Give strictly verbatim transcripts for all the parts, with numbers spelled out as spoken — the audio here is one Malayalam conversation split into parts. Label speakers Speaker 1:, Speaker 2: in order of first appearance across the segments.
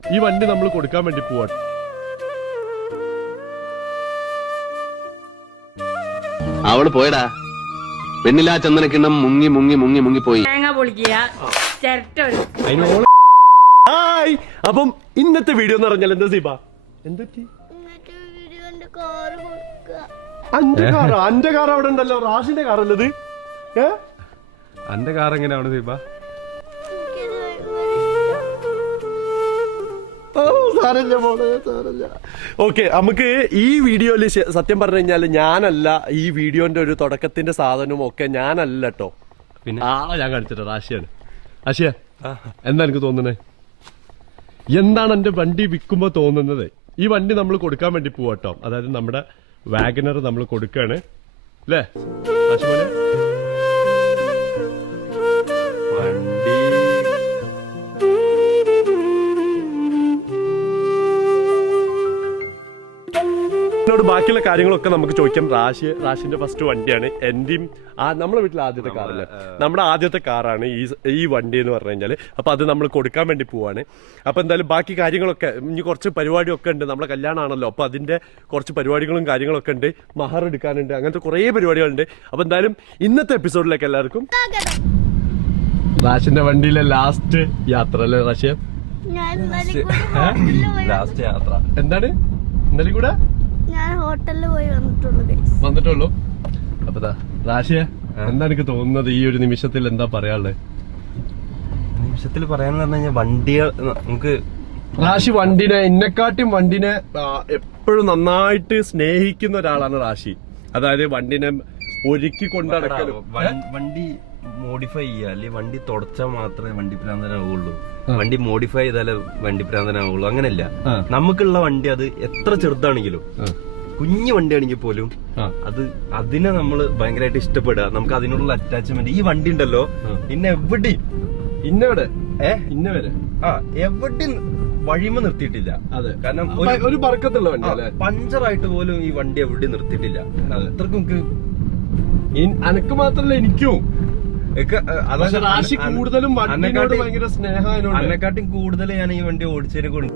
Speaker 1: ഈ വണ്ടി നമ്മൾ കൊടുക്കാൻ വേണ്ടി പോവാണ്.
Speaker 2: അവള് പോയടാ. പെണ്ണിലാ ചന്ദനക്കിണ്ണം മുങ്ങി മുങ്ങി മുങ്ങി മുങ്ങി പോയി.
Speaker 1: ഹായ്, അപ്പം ഇന്നത്തെ വീഡിയോ എന്ന് പറഞ്ഞാൽ എന്താ സീബ? എന്താ അന്റെ കാർ അന്റെ കാർ അവിടെ ഉണ്ടല്ലോ, റാഷിന്റെ കാർ അല്ലത്. ഏ അന്റെ കാർ എങ്ങനെയാണ് സീബ? ഓക്കെ, നമുക്ക് ഈ വീഡിയോയില് സത്യം പറഞ്ഞു കഴിഞ്ഞാല് ഞാനല്ല ഈ വീഡിയോന്റെ ഒരു തുടക്കത്തിന്റെ സാധനവും ഒക്കെ ഞാനല്ല കേട്ടോ. പിന്നെ ആളെ ഞാൻ കാണിച്ചിട്ടോ, റാഷിയാണ്. റാഷിയ, എന്താ എനിക്ക് തോന്നുന്നത്? എന്താണ് എന്റെ വണ്ടി വിൽക്കുമ്പോ തോന്നുന്നത്? ഈ വണ്ടി നമ്മൾ കൊടുക്കാൻ വേണ്ടി പോവാട്ടോ. അതായത് നമ്മുടെ വാഗനർ നമ്മൾ കൊടുക്കാണ് അല്ലേ റാഷി മോനെ? വണ്ടി ോട് ബാക്കിയുള്ള കാര്യങ്ങളൊക്കെ നമുക്ക് ചോദിക്കാം. റാഷി റാഷിന്റെ ഫസ്റ്റ് വണ്ടിയാണ്. എന്റെയും ആ നമ്മളെ വീട്ടിലെ ആദ്യത്തെ കാറല്ലേ, നമ്മുടെ ആദ്യത്തെ കാറാണ് ഈ ഈ വണ്ടി എന്ന് പറഞ്ഞു കഴിഞ്ഞാൽ. അപ്പൊ അത് നമ്മൾ കൊടുക്കാൻ വേണ്ടി പോവാണ്. അപ്പൊ എന്തായാലും ബാക്കി കാര്യങ്ങളൊക്കെ ഇനി കുറച്ച് പരിപാടിയൊക്കെ ഉണ്ട്. നമ്മളെ കല്യാണമാണല്ലോ, അപ്പൊ അതിന്റെ കുറച്ച് പരിപാടികളും കാര്യങ്ങളൊക്കെ ഉണ്ട്. മഹർ എടുക്കാനുണ്ട്, അങ്ങനത്തെ കുറേ പരിപാടികളുണ്ട്. അപ്പൊ എന്തായാലും ഇന്നത്തെ എപ്പിസോഡിലേക്ക് എല്ലാവർക്കും റാഷിന്റെ വണ്ടിയിലെ ലാസ്റ്റ് യാത്ര അല്ലേ റാഷിയ? ലാസ്റ്റ് യാത്ര എന്താണ്? ഇന്നലെ കൂടെ
Speaker 3: ഞാൻ ഹോട്ടലിൽ പോയി വന്നിട്ടുള്ളൂ
Speaker 1: വന്നിട്ടുള്ളൂ അപ്പൊ റാഷിയ, എന്താ എനിക്ക് തോന്നുന്നത് ഈ ഒരു നിമിഷത്തിൽ? എന്താ പറയാനുള്ളത്?
Speaker 4: നിമിഷത്തിൽ പറയാന്ന് പറഞ്ഞു കഴിഞ്ഞാൽ വണ്ടികൾ നമുക്ക്
Speaker 1: റാഷി വണ്ടിനെ എന്നെക്കാട്ടും വണ്ടിനെ എപ്പോഴും നന്നായിട്ട് സ്നേഹിക്കുന്ന ഒരാളാണ് റാഷി. അതായത് വണ്ടിനെ ഒരുക്കി കൊണ്ടടക്കലും
Speaker 4: വണ്ടി മോഡിഫൈ ചെയ്യുക, അല്ലെങ്കിൽ വണ്ടി തുടച്ചാൽ മാത്രമേ വണ്ടി ഭ്രാന്തനാവുള്ളൂ, വണ്ടി മോഡിഫൈ ചെയ്താലേ വണ്ടി ഭ്രാന്തനാവുള്ളൂ. അങ്ങനെയല്ല, നമുക്കുള്ള വണ്ടി അത് എത്ര ചെറുതാണെങ്കിലും കുഞ്ഞു വണ്ടിയാണെങ്കിൽ പോലും അത് അതിനെ നമ്മൾ ഭയങ്കരമായിട്ട് ഇഷ്ടപ്പെടുക, നമുക്ക് അതിനുള്ള അറ്റാച്ച്മെന്റ്. ഈ വണ്ടി ഉണ്ടല്ലോ ഇന്നെ എവിടെ
Speaker 1: ഇന്നവിടെ ഏ ഇന്ന വരെ
Speaker 4: ആ എവിടെ വഴിമ നിർത്തിയിട്ടില്ല.
Speaker 1: അതെ,
Speaker 4: കാരണം
Speaker 1: ഒരു ബർക്കത്തുള്ള വണ്ടി,
Speaker 4: പഞ്ചറായിട്ട് പോലും ഈ വണ്ടി എവിടെ നിർത്തിയിട്ടില്ല. അത്രക്കും നമുക്ക്
Speaker 1: അനക്ക് മാത്രല്ല എനിക്കും
Speaker 4: റാഷി
Speaker 1: കൂടുതലും വണ്ടിനോട് ഭയങ്കര സ്നേഹം.
Speaker 4: അതിനെക്കാട്ടും കൂടുതൽ ഞാൻ ഈ വണ്ടി ഓടിച്ചതിനെ കൊണ്ട്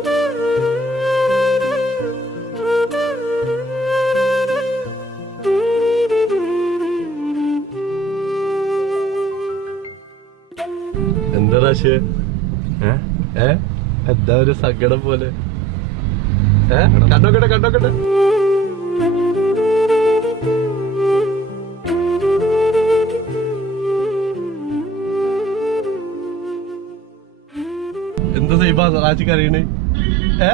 Speaker 1: എന്താ റാഷി ഏ എന്താ ഒരു സങ്കടം പോലെ? ഏ കണ്ടോക്കട്ടെ കണ്ടോക്കട്ടെ എന്താ സൈബ റാഷിക്ക് അറിയണേ? ഏ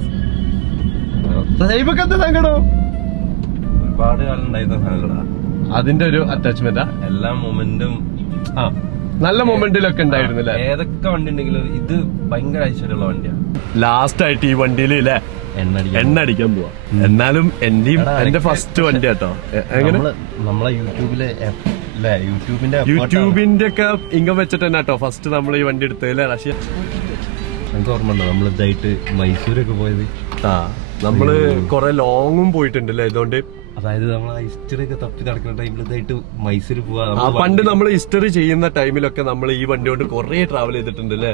Speaker 1: സൈബക്ക് എന്താ സങ്കടം?
Speaker 4: ഒരുപാട് കാലം ഉണ്ടായിരുന്ന സാധനങ്ങളാ,
Speaker 1: അതിന്റെ ഒരു അറ്റാച്ച്മെന്റാ.
Speaker 4: എല്ലാ മൊമെന്റും
Speaker 1: ആ നല്ല മൊമെന്റിലൊക്കെ ഉണ്ടായിരുന്നില്ല.
Speaker 4: ഏതൊക്കെ വണ്ടി ഉണ്ടെങ്കിലും ഇത് ഭയങ്കര ഐശ്വര്യമുള്ള വണ്ടിയാണ്.
Speaker 1: ലാസ്റ്റ് ആയിട്ട് ഈ വണ്ടിയിൽ ഇല്ലേ എണ്ണ അടിക്കാൻ പോവാ. എന്നാലും എന്റെയും എന്റെ ഫസ്റ്റ് വണ്ടി കേട്ടോ. എങ്ങനെ
Speaker 4: നമ്മളെ യൂട്യൂബിലെ യൂട്യൂബിന്റെ
Speaker 1: യൂട്യൂബിന്റെ ഒക്കെ ഇൻകം വെച്ചിട്ട് തന്നെ കേട്ടോ ഫസ്റ്റ് നമ്മൾ ഈ വണ്ടി എടുത്തല്ലേ റഷ്യ?
Speaker 4: എനിക്ക് ഓർമ്മ ഉണ്ടോ നമ്മൾ ഇതായിട്ട് മൈസൂരൊക്കെ പോയത്?
Speaker 1: ആ നമ്മള് കൊറേ ലോങ്ങും പോയിട്ടുണ്ടല്ലേ ഇതുകൊണ്ട്.
Speaker 4: അതായത് നമ്മൾ ഹിസ്റ്ററി ഒക്കെ തപ്പി നടക്കുന്ന ടൈമിൽ ഇതായിട്ട് മൈസൂർ പോവാ.
Speaker 1: പണ്ട് നമ്മൾ ഹിസ്റ്ററി ചെയ്യുന്ന ടൈമിലൊക്കെ നമ്മൾ ഈ വണ്ടി കൊണ്ട് കൊറേ ട്രാവൽ ചെയ്തിട്ടുണ്ട് അല്ലേ?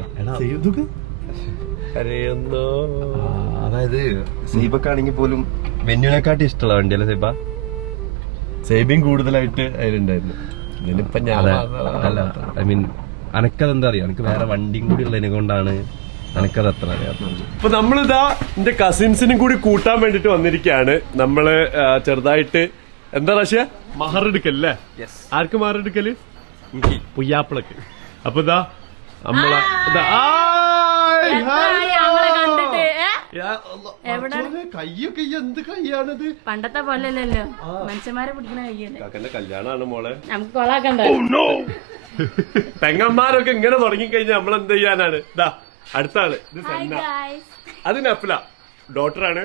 Speaker 4: അതായത് സീബക്കാണെങ്കിൽ പോലും വെന്യൂനെക്കാട്ടി ഇഷ്ടമുള്ള വണ്ടിയല്ലേ സീബ?
Speaker 1: സേബിങ് കൂടുതലായിട്ട് അതിലുണ്ടായിരുന്നു. ഇതിനിപ്പോ ഞാൻ
Speaker 4: അല്ല, ഐ മീൻ അനക്കതെന്താ അറിയാം, എനിക്ക് വേറെ വണ്ടിയും കൂടി ഉള്ളതിനെ കൊണ്ടാണ് അനക്കത് അത്ര അറിയാത്തത്.
Speaker 1: ഇപ്പൊ നമ്മളിതാ എന്റെ കസിൻസിനും കൂടി കൂട്ടാൻ വേണ്ടിട്ട് വന്നിരിക്കുകയാണ്. നമ്മള് ചെറുതായിട്ട് എന്താ റാഷ്യ മഹർ എടുക്കല്ലേ? ആർക്ക് മഹർ എടുക്കല്? പുയ്യാപ്പിളക്ക്. അപ്പൊ ഇതാ നമ്മളെ കയ്യൊക്കെ എന്ത് കയ്യാണിത്?
Speaker 3: പണ്ടത്തെ പോലെയല്ലോ, മനുഷ്യന്മാരെ പിടിക്കുന്ന കയ്യല്ലേ.
Speaker 1: കല്യാണാണ് മോളെ,
Speaker 3: നമുക്ക് കൊളാക്കണ്ട.
Speaker 1: പെങ്ങന്മാരൊക്കെ ഇങ്ങനെ തുടങ്ങിക്കഴിഞ്ഞാൽ നമ്മൾ എന്ത് ചെയ്യാനാണ്? ഇതാ അടുത്ത ആള് ഇത് സെന്ന, അത് നഫ്ല ഡോക്ടറാണ്.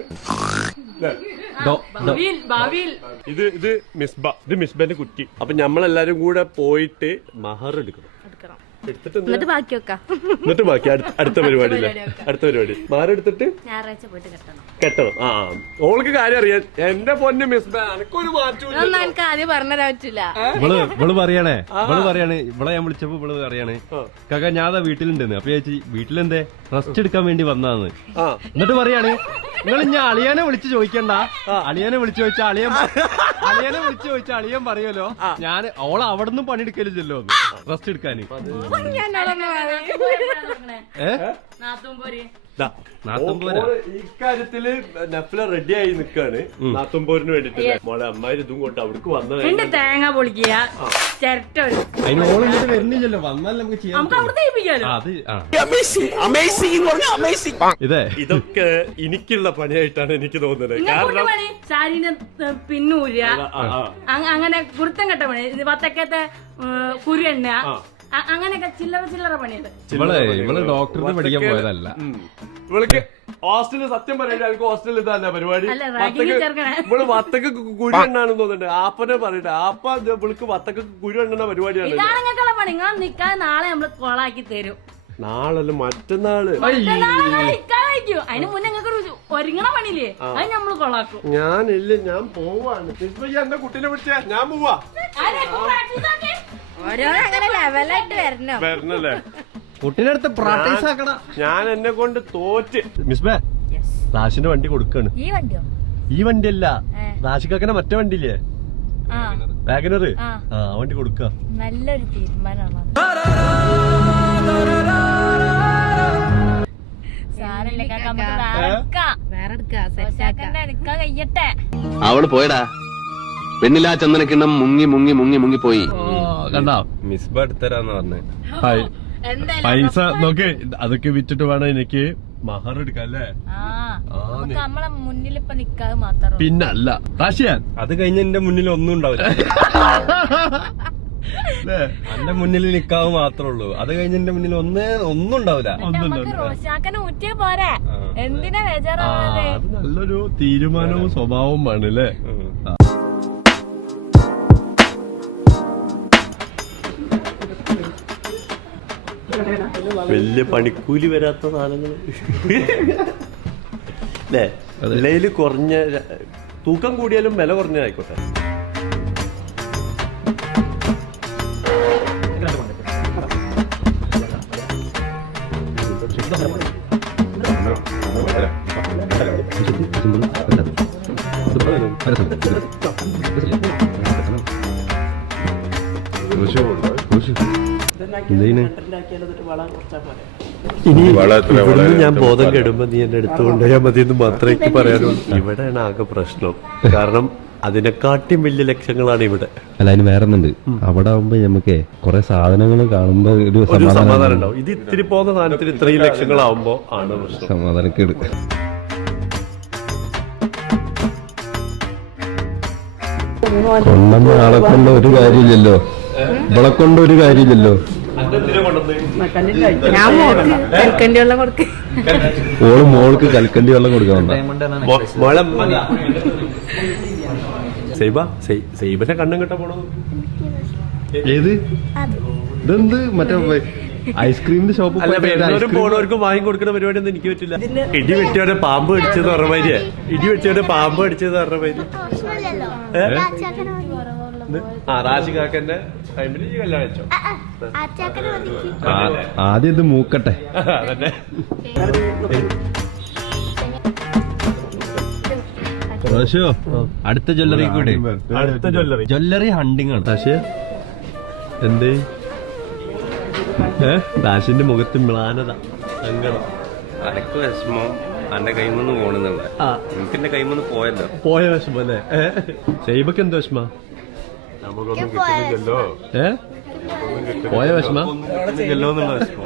Speaker 1: ഇത് ഇത് മിസ്ബ, ഇത് മിസ്ബന്റെ കുട്ടി. അപ്പൊ നമ്മളെല്ലാരും കൂടെ പോയിട്ട് മഹർ എടുക്കണം. എടുത്തിട്ട് എന്ത്?
Speaker 3: എന്നിട്ട് ബാക്കി വെക്കാം.
Speaker 1: എന്നിട്ട് ബാക്കി അടുത്ത അടുത്ത പരിപാടിയില്ലേ അടുത്ത പരിപാടി മാരെടുത്തിട്ട്
Speaker 3: ഞായറാഴ്ച പോയിട്ട് കെട്ടണം.
Speaker 1: കെട്ടണം. ആ ഓൾക്ക് കാര്യം അറിയാൻ എന്റെ പൊന്ന് മിസ് എനക്കൊരു മാറ്റം
Speaker 3: അതൊന്നും എനിക്ക് ആദ്യം പറഞ്ഞുതരാൻ പറ്റില്ല.
Speaker 4: ഇവള് ഇവള് പറയണേ ഇവള് പറയാണ് ഇവളെ ഞാൻ വിളിച്ചപ്പോ ഇവള് പറയാണ് കാക്ക ഞാൻ അതാ വീട്ടിലുണ്ടെന്ന്. അപ്പൊ ചേച്ചി വീട്ടിലെന്തേ റെസ്റ്റ് എടുക്കാൻ വേണ്ടി വന്നാന്ന്.
Speaker 1: ആ
Speaker 4: എന്നിട്ട് പറയാണ് നിങ്ങൾ ഞാൻ അളിയനെ വിളിച്ച് ചോദിക്കണ്ട. അളിയനെ വിളിച്ചു ചോദിച്ചാ അളിയൻ അളിയനെ വിളിച്ചു ചോദിച്ചാ അളിയൻ പറയുമല്ലോ ഞാൻ ഓളെ അവിടെ നിന്നും പണിയെടുക്കലില്ലല്ലോ റെസ്റ്റ് എടുക്കാന്.
Speaker 1: ദാ, ഓ- ഓള് ഇക്കാര്യത്തില് നഫ്ല റെഡി ആയി നിക്കാണ് നാത്തുമ്പോരിന് വേണ്ടിട്ട്. മോളെ അമ്മായി ഇതും കൊണ്ട് അവിടേക്ക് വന്ന
Speaker 3: രണ്ട് തേങ്ങ പൊളിക്കുക, ചിരട്ട ഒരു
Speaker 4: അതിന് ഓൾ ഇങ്ങോട്ട് വരുന്നില്ലല്ലോ. വന്നാൽ നമുക്ക് ചെയ്യാം.
Speaker 3: നമുക്ക് അവിടെ തേപ്പിക്കാലോ.
Speaker 4: അത് ആ ഇതേ
Speaker 1: ഇതൊക്കെ എനിക്കുള്ള പണിയായിട്ടാണ് എനിക്ക് തോന്നുന്നത്.
Speaker 3: നിങ്ങൾക്ക് പണി സാരിന്റെ പിന്നൂര അങ്ങനെ കുരുത്തം കെട്ട പണി, ഇത് വത്തക്കത്തെ കുരു എണ്ണ അങ്ങനെയൊക്കെ ചില്ലറ ചില്ലറ പണിയുണ്ട്.
Speaker 4: ഇവളെ ഇവള് ഡോക്ടറിന് പഠിക്കാൻ പോയതല്ല.
Speaker 1: ഇവൾക്ക് ഹോസ്റ്റലിൽ സത്യം പറയാൻ എനിക്ക് ഹോസ്റ്റലിൽ ഇതല്ല പരിപാടി.
Speaker 3: അല്ല, റാഗിങ് ചേർക്കണേ.
Speaker 1: ഇവള് വത്തക്ക് കുരു എണ്ണാണെന്ന് തോന്നുന്നുണ്ട്. ആപ്പനെ പറയട്ടെ ആപ്പ ഇവൾക്ക് വത്തക്ക് കുരു എണ്ണ പരിപാടിയാണ്.
Speaker 3: ഇതാണ് നിങ്ങൾക്കുള്ള പണി. നിങ്ങൾ നിക്കാൻ നാളെ നമ്മള് കൊളാക്കി തരും.
Speaker 1: നാളല്ല മറ്റന്നാള്.
Speaker 3: മറ്റന്നാളെ നിക്കാൻ വയ്ക്കും. അതിന് മുന്നേ നിങ്ങൾക്ക് ഒരുങ്ങണ പണിയില്ലേ, അത് നമ്മള് കൊളാക്കും.
Speaker 1: ഞാനില്ല, ഞാൻ പോവാണ്. എന്റെ കുട്ടീനെ വിളിച്ച ഞാൻ പോവാ.
Speaker 3: ഓരോരോ അങ്ങനെ ലെവലായിട്ട് വരണം.
Speaker 1: വരണല്ലേ
Speaker 4: കുട്ടീനടുത്ത് പ്രാക്ടീസ് ആക്കണം.
Speaker 1: ഞാൻ എന്നെ കൊണ്ട് തോറ്റ്. മിസ്ബേ റാഷിന്റെ വണ്ടി കൊടുക്കാണ്.
Speaker 3: ഈ വണ്ടിയോ?
Speaker 1: ഈ വണ്ടിയല്ല, റാഷിക്കാക്കനെ മറ്റേ വണ്ടിയില്ലേ വാഗനർ,
Speaker 3: ആ
Speaker 1: ആ വണ്ടി കൊടുക്ക.
Speaker 3: നല്ലൊരു തീരുമാനമാണ്. സാരല്ലേ കാക്ക, നമുക്ക് വേറെ എടുക്കാം. വേറെ എടുക്കാം, എടുക്കാൻ കഴിയട്ടെ.
Speaker 2: അവള് പോയടാ. പെണ്ണിലാ ചന്ദനക്കിണ്ണം മുങ്ങി മുങ്ങി മുങ്ങി മുങ്ങി പോയി.
Speaker 4: കണ്ടാ
Speaker 5: മിസ്ബ എടുത്തരാന്ന് പറഞ്ഞേ.
Speaker 1: പൈസ നോക്ക്, അതൊക്കെ വിറ്റിട്ട് വേണം എനിക്ക് മഹർ എടുക്കാൻ അല്ലേ.
Speaker 3: ആ നമുക്ക് നമ്മളെ മുന്നിൽ ഇപ്പൊ നിക്കാതെ മാത്രം.
Speaker 1: പിന്നല്ല റാഷിയാൻ
Speaker 5: അത് കഴിഞ്ഞ എന്റെ മുന്നിൽ ഒന്നും ഉണ്ടാവില്ല. എന്റെ മുന്നിൽ നിക്കാവ് മാത്രമേ ഉള്ളൂ. അത് കഴിഞ്ഞ എന്റെ മുന്നിൽ ഒന്നേ ഒന്നും ഉണ്ടാവില്ല.
Speaker 3: നമുക്ക് റോഷാക്കനെ ഊറ്റിയ പോരെ, എന്തിനാ ബേജാറാവാതെ.
Speaker 1: അത് നല്ലൊരു തീരുമാനവും സ്വഭാവവുമാണ് അല്ലേ. വലിയ പണിക്കൂലി വരാത്ത സാധനങ്ങൾ അല്ലേ. വിലയില് കുറഞ്ഞ തൂക്കം കൂടിയാലും വില കുറഞ്ഞതായിക്കോട്ടെ. ഇനി ഇവിടുന്ന് ഞാൻ ബോധം കെടുമ്പോ നീ എന്നെ എടുത്തുകൊണ്ടുപോയാൽ മതി എന്ന് മാത്രമേ എനിക്ക് പറയാനുള്ളൂ. ഇവിടെയാണ് ആകെ പ്രശ്നം. കാരണം അതിനെക്കാട്ടിയും വലിയ ലക്ഷ്യങ്ങളാണ് ഇവിടെ.
Speaker 4: അല്ല, അതിന് വേറെ ഒന്നുണ്ട്. അവിടെ ആവുമ്പോ നമുക്ക് കുറെ സാധനങ്ങൾ കാണുമ്പോ ഒരു
Speaker 1: ഒരു സമാധാനം ഉണ്ടാവും. ഇത് ഇത്തിരി പോകുന്ന സാധനത്തിന് ഇത്രയും ലക്ഷങ്ങളാവുമ്പോ ആണ് പ്രശ്നം.
Speaker 4: സമാധാനക്കേട്. കൊണ്ടുവന്ന ആളെ കൊണ്ട് ഒരു കാര്യമില്ലല്ലോ, ഇവളെ കൊണ്ട് ഒരു കാര്യമില്ലല്ലോ.
Speaker 3: ഞാൻ കൽക്കണ്ടി വെള്ളം കൊടുക്ക.
Speaker 4: ഓള് മോൾക്ക് കൽക്കണ്ടി വെള്ളം കൊടുക്കാൻ
Speaker 1: മോളെ സൈബ സൈബന്റെ കണ്ണും കിട്ടാൻ പോണോ?
Speaker 4: ഏത് ഇതെന്ത് മറ്റേ ഐസ്ക്രീമിന്റെ ഷോപ്പ്
Speaker 1: പോണവർക്കും വാങ്ങി കൊടുക്കുന്ന പരിപാടി ഒന്നും എനിക്ക് പറ്റില്ല. ഇടി വെട്ടിയോടെ പാമ്പ് അടിച്ചത് പറഞ്ഞ മാതിരിയെ ഇടി വെട്ടിയോടെ പാമ്പ് അടിച്ചത് പറഞ്ഞ മാതിരി. ആ റാശി കാക്കന്റെ ടൈമിൽ ഈ കല്യാണം വെച്ചോ.
Speaker 4: ആദ്യം ഇത് മൂക്കട്ടെ.
Speaker 1: അതന്നെ
Speaker 4: അടുത്ത ജ്വല്ലറി കൂടെ
Speaker 1: അടുത്ത ജ്വല്ലറി
Speaker 4: ജ്വല്ലറി ഹണ്ടിങ് ആണ്.
Speaker 1: പക്ഷേ എന്തേ ദാശിന്റെ മുഖത്ത് മ്ലാനത സങ്കടം.
Speaker 5: അനക്ക് വിഷമം എന്റെ കൈമന്ന് പോണെന്നുള്ള. എനിക്ക് എന്റെ കൈമന്ന് പോയല്ലോ.
Speaker 1: പോയ വിഷമം അല്ലേ. സൈബക്ക് എന്ത് വിഷമ?
Speaker 5: നമുക്കൊന്നും കിട്ടുന്നില്ലല്ലോ.
Speaker 1: ഏ പോയ വിഷമ
Speaker 5: കിട്ടുന്നില്ലല്ലോ എന്നുള്ള വിഷമം.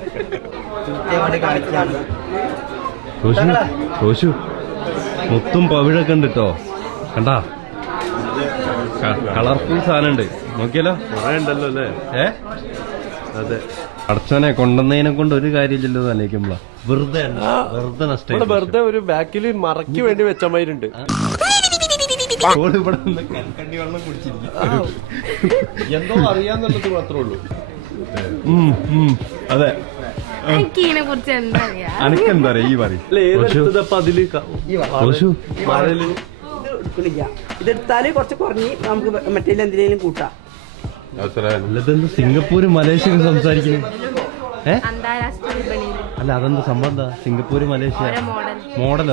Speaker 4: റോഷു റോഷു മൊത്തം പവിഴൊക്കെ ഉണ്ട് കേട്ടോ. കണ്ടാ കളർഫുൾ സാധനം ഉണ്ട്. നോക്കിയാലോ
Speaker 1: കുറെ ഉണ്ടല്ലോ അല്ലേ.
Speaker 4: ഏ
Speaker 1: അതെ,
Speaker 4: അടച്ചനെ കൊണ്ടുവന്നതിനെ കൊണ്ട് ഒരു കാര്യമില്ലല്ലോ ആലോചിക്കുമ്പോ. വെറുതെ വെറുതെ നഷ്ടം.
Speaker 1: വെറുതെ ഒരു ബാക്കില് മറക്കി വേണ്ടി വെച്ചമാരുണ്ട്.
Speaker 4: ഇവിടെ കൽക്കണ്ടി വെള്ളം കുടിച്ചിരിക്കും. എന്തോ അറിയാന്നുള്ളത് മാത്രമേ ഉള്ളൂ.
Speaker 6: അതെ
Speaker 3: എനിക്ക് ഇതിനെ കുറിച്ച് എന്താ അറിയാ
Speaker 6: അനക്കെന്താ പറയാ ഈ പറയും
Speaker 1: അല്ല ഏതെടുത്തത് അതില് ക- മരല്
Speaker 7: ഇതെടുത്താല് കുറച്ച് കുറഞ്ഞ് നമുക്ക് മറ്റേ എന്തിനേലും കൂട്ടാം.
Speaker 6: അല്ലെന്താ സിംഗപ്പൂര് മലേഷ്യ സംസാരിക്കുന്നു ഏ
Speaker 3: അന്താരാഷ്ട്ര വിപണിയിൽ
Speaker 6: അല്ല അതെന്താ സംഭവം എന്താ സിംഗപ്പൂര് മലേഷ്യ
Speaker 3: ഓരോ മോഡൽ
Speaker 6: മോഡലോ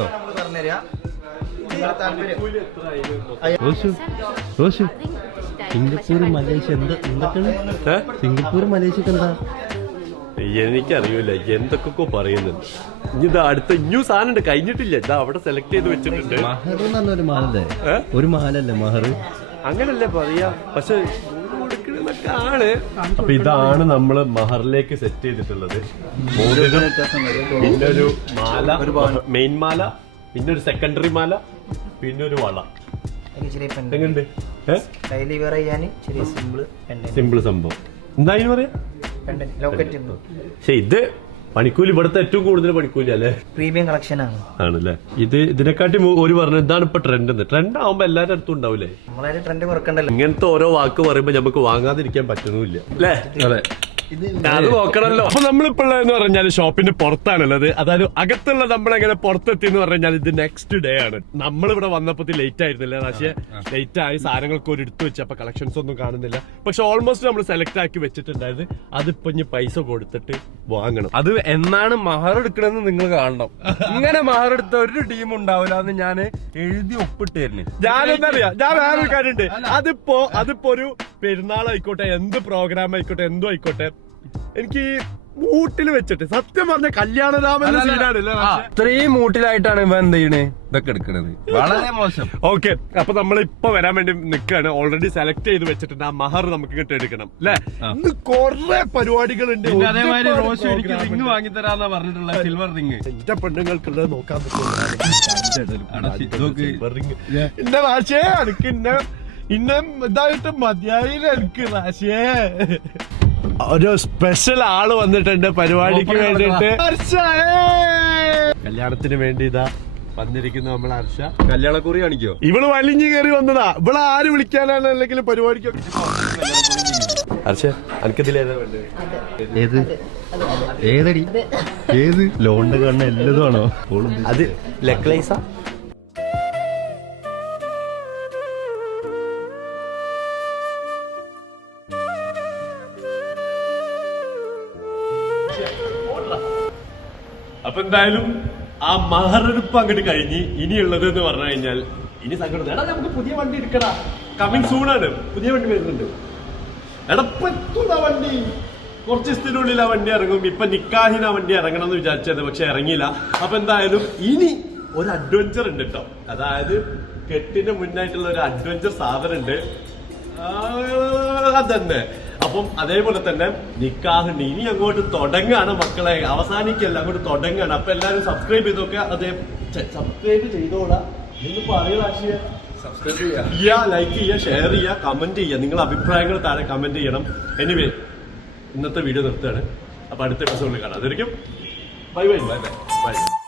Speaker 6: റോഷു റോഷു സിംഗപ്പൂര് മലേഷ്യ എന്താ എന്തൊക്കെയാണ് സിംഗപ്പൂര് മലേഷ്യക്ക് എന്താ
Speaker 1: എനിക്കറിയൂല എന്തൊക്കെ പറയുന്നുണ്ട്. ഇനി ഇതാ അടുത്ത ഇഞ്ഞു സാധനം ഉണ്ട്, കഴിഞ്ഞിട്ടില്ല. ഇതാ അവിടെ സെലക്ട് ചെയ്ത് വെച്ചിട്ടുണ്ട്.
Speaker 6: മഹർ എന്ന് പറഞ്ഞ ഒരു മാലല്ലേ
Speaker 1: ഏ?
Speaker 6: ഒരു മാലല്ലേ മഹർ
Speaker 1: അങ്ങനല്ലേ പറയാ, പക്ഷെ കൊടുക്കണതൊക്കെ ആണ്. അപ്പൊ ഇതാണ് നമ്മള് മഹറിലേക്ക് സെറ്റ് ചെയ്തിട്ടുള്ളത്. മോതിരം, പിന്നെ ഒരു മാല, മെയിൻ മാല, പിന്നെ ഒരു സെക്കൻഡറി മാല, പിന്നെ ഒരു വള. എങ്ങനെയുണ്ട്?
Speaker 7: ഡെയിലി വെയർ ചെയ്യാൻ ചെറിയ സിമ്പിൾ
Speaker 1: സിമ്പിൾ സംഭവം. എന്താ അതിന് പറയാ?
Speaker 7: ലോക്കറ്റ്
Speaker 1: പക്ഷെ ഇത് പണിക്കൂലി ഇവിടുത്തെ ഏറ്റവും കൂടുതൽ പണിക്കൂലി അല്ലേ?
Speaker 7: പ്രീമിയം കളക്ഷൻ ആണ്.
Speaker 1: ആണല്ലേ? ഇത് ഇതിനെക്കാട്ടി മു- ഒരു പറഞ്ഞു ഇതാണ് ഇപ്പൊ ട്രെൻഡ്. ട്രെൻഡ് ആവുമ്പോ എല്ലാവരുടെ അടുത്തും ഉണ്ടാവൂലേ?
Speaker 7: നമ്മളതിന് ട്രെൻഡ് കുറക്കണ്ടല്ലോ.
Speaker 1: ഇങ്ങനത്തെ ഓരോ വാക്ക് പറയുമ്പോ നമുക്ക് വാങ്ങാതിരിക്കാൻ പറ്റുന്നില്ല അല്ലേ? അതെ, അത് നോക്കണല്ലോ. അപ്പൊ നമ്മളിപ്പോ ഉള്ളതെന്ന് പറഞ്ഞാൽ ഷോപ്പിന്റെ പുറത്താണുള്ളത്. അതായത് അകത്തുള്ള നമ്മളെങ്ങനെ പുറത്തെത്തി എന്ന് പറഞ്ഞാൽ ഇത് നെക്സ്റ്റ് ഡേ ആണ്. നമ്മളിവിടെ വന്നപ്പോ ലേറ്റ് ആയിരുന്നില്ല, പക്ഷേ ലേറ്റ് ആയി സാധനങ്ങൾക്ക് ഒരു എടുത്തു വെച്ച് അപ്പൊ കളക്ഷൻസ് ഒന്നും കാണുന്നില്ല. പക്ഷെ ഓൾമോസ്റ്റ് നമ്മൾ സെലക്ട് ആക്കി വെച്ചിട്ടുണ്ടായത് അതിപ്പോ ഇനി പൈസ കൊടുത്തിട്ട് വാങ്ങണം.
Speaker 4: അത് എന്നാണ് മഹർ എടുക്കണമെന്ന് നിങ്ങൾ കാണണം. ഇങ്ങനെ മഹർ എടുത്ത ഒരു ടീം ഉണ്ടാവില്ല എന്ന് ഞാൻ എഴുതി ഒപ്പിട്ടായിരുന്നു.
Speaker 1: ഞാനെന്തറിയാം, ഞാൻ വേറൊരു കാര്യമുണ്ട്. അതിപ്പോ അതിപ്പോ ഒരു പെരുന്നാളായിക്കോട്ടെ, എന്ത് പ്രോഗ്രാം ആയിക്കോട്ടെ, എന്തോ ആയിക്കോട്ടെ, എനിക്ക് മൂട്ടിൽ വെച്ചിട്ട് സത്യം പറഞ്ഞ കല്യാണരാമന്റെ സീനാണ്.
Speaker 4: ഇത്രയും മൂട്ടിലായിട്ടാണ് ഇവ എന്ത് ചെയ്യണേ ഇതൊക്കെ എടുക്കണത്. വളരെ മോശം.
Speaker 1: ഓക്കെ, അപ്പൊ നമ്മൾ ഇപ്പൊ വരാൻ വേണ്ടി നിൽക്കുകയാണ്. ഓൾറെഡി സെലക്ട് ചെയ്ത് വെച്ചിട്ടുണ്ട്. ആ മഹർ നമുക്ക് ഇങ്ങോട്ട് എടുക്കണം അല്ലെ? ഇന്ന് കൊറേ പരിപാടികളുണ്ട്.
Speaker 4: അതേമാതിരി റോഷ് എനിക്ക് റിങ് വാങ്ങിത്തരാന്നാ പറഞ്ഞിട്ടുള്ള സിൽവർ റിങ്.
Speaker 1: എന്റെ പെണ്ണുങ്ങൾക്കുള്ളത് നോക്കാൻ പറ്റും. എന്റെ റാശേ എനിക്ക് ഇന്ന ഇന്ന ഇതായിട്ട് മതിയായില്ല എനിക്ക് റാശേ. ഒരു സ്പെഷ്യൽ ആള് വന്നിട്ടുണ്ട് പരിപാടിക്ക് വേണ്ടിട്ട്. കല്യാണത്തിന് വേണ്ടി ഇതാ വന്നിരിക്കുന്ന നമ്മൾ ഹർഷ.
Speaker 4: കല്യാണക്കുറി കാണിക്കോ?
Speaker 1: ഇവള് വലിഞ്ഞു കയറി വന്നതാ. ഇവളെ ആര് വിളിക്കാനാണ് അല്ലെങ്കിൽ പരിപാടിക്ക്? ഹർഷ എനിക്കതിലേതാ വേണ്ടത്?
Speaker 6: ഏത് ഏതടി ഏത് ലോണിന്റെ കാണുന്ന എല്ലതും ആണോ?
Speaker 1: അത് ലെക്ലൈസ. അപ്പൊ എന്തായാലും ആ മഹറെടുപ്പ് അങ്ങോട്ട് കഴിഞ്ഞ് ഇനിയുള്ളത് എന്ന് പറഞ്ഞു കഴിഞ്ഞാൽ ഇനി സങ്കടം. എടാ നമുക്ക് പുതിയ വണ്ടി എടുക്കടാ, കമ്മിങ് സൂൺ ആണ്, പുതിയ വണ്ടി വരുന്നുണ്ട്. എടപ്പത്തുന്ന വണ്ടി കുറച്ച് ദിവസത്തിനുള്ളിൽ ആ വണ്ടി ഇറങ്ങും. ഇപ്പൊ നിക്കാഹിന് ആ വണ്ടി ഇറങ്ങണം എന്ന് വിചാരിച്ചത്, പക്ഷെ ഇറങ്ങിയില്ല. അപ്പൊ എന്തായാലും ഇനി ഒരു അഡ്വഞ്ചർ ഉണ്ട് കേട്ടോ. അതായത് കെട്ടിന് മുന്നായിട്ടുള്ള ഒരു അഡ്വഞ്ചർ സാധനം ഉണ്ട്. അതന്നെ. അപ്പം അതേപോലെ തന്നെ നിക്കാഹുണ്ട്. ഇനി അങ്ങോട്ട് തുടങ്ങാണ് മക്കളെ, അവസാനിക്കല്ല, അങ്ങോട്ട് തുടങ്ങാണ്. അപ്പൊ എല്ലാരും സബ്സ്ക്രൈബ് ചെയ്തൊക്കെ അതേ സബ്സ്ക്രൈബ് ചെയ്തോളാം എന്ന് പറയുക. സബ്സ്ക്രൈബ് ചെയ്യുക, ലൈക്ക് ചെയ്യുക, ഷെയർ ചെയ്യുക, കമന്റ് ചെയ്യുക. നിങ്ങളുടെ അഭിപ്രായങ്ങൾ താഴെ കമന്റ് ചെയ്യണം. എനിവേ ഇന്നത്തെ വീഡിയോ നിർത്തുകയാണ്. അപ്പൊ അടുത്ത എപ്പിസോഡിൽ കാണാം. അതായിരിക്കും bye bye bye bye by.